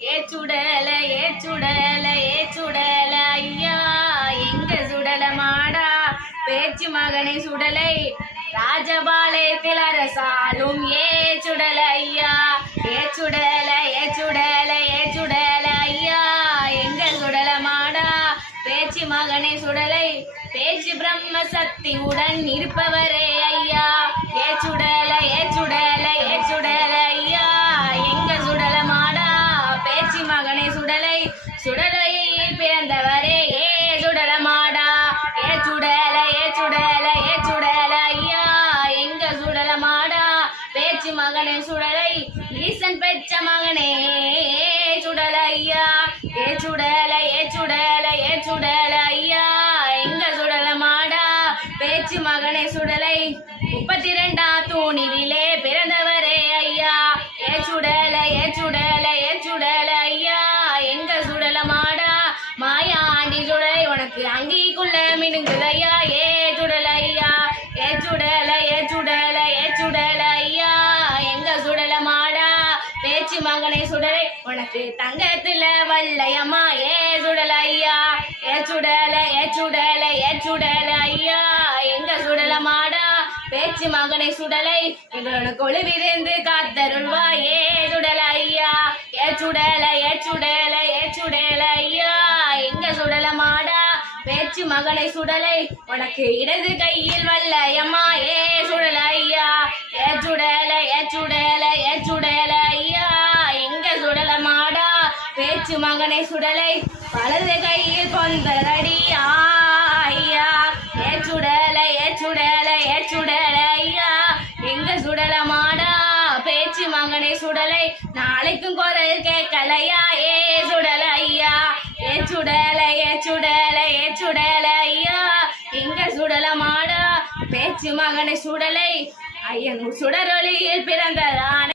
சுடல சுடல சுடல ஐயா எங்க சுடல மாடா பேச்சு மகனை சுடலை ராஜபாளையத்தில் அரசாலும் சுடல ஐயா சுடல சுடல சுடல ஐயா எங்க சுடல மாடா பேச்சு மகனை சுடலை பேச்சு பிரம்ம சக்தியுடன் இருப்பவரே ஐயா சுடல சுடல சுடல ஐயா எங்க சுடல மாடா பேச்சு மகனை சுடலை சுடலையில் பிறந்தவரே சுடல மாடா சுடல சுடல சுடல ஐயா எங்க சுடல மாடா பேச்சு மகனை சுடலை ஈசன் பெற்ற மகனே சுடல ஐயா சுடல சுடல சுடல ஐயா எங்க சுடல மாடா பேச்சு மகனை சுடலை 32ஆம் தூணிலே பிறந்தவரே ஐயா சுடல சுடல சுடல ஐயா எங்க சுடல மாடா மாயாண்டி சுடலை உனக்கு அங்கிக்குள்ள மினுங்குதையா சுடல ஐயா சுடல சுடல சுடல ஐயா எங்க சுடல மாடா பேச்சு மகனை சுடலை உனக்கு தங்கத்துல வல்லையம்மா சுடல ஐயா சுடல சுடல சுடல ஐயா எங்க சுடல மாடா பேச்சு மகனை சுடலை எங்களோட கொழுவிருந்து காத்தருள்வா சுடல ஐயா சுடல சுடல சுடல ஐயா எங்க சுடல மாடா பேச்சு மகனை சுடலை உனக்கு இடது கையில் வல்லையம்மா சுடல ஐயா சுடல சுடல சுடல ஐயா எங்க சுடல மாடா பேச்சு மகனை சுடலை வலது கையில் பொந்தரடி ஐயா சுடல சுடல சுடல ஐயா எங்க சுடல மாடா பேச்சு மகனை சுடலை நாளைக்கும் குரல் கேட்கலையா சுடல ஐயா சுடல சுடல சுடல ஐயா எங்க சுடல மாடா பேச்சு மகனை சுடலை ஐயன் சுடரொலியில் பிறந்ததான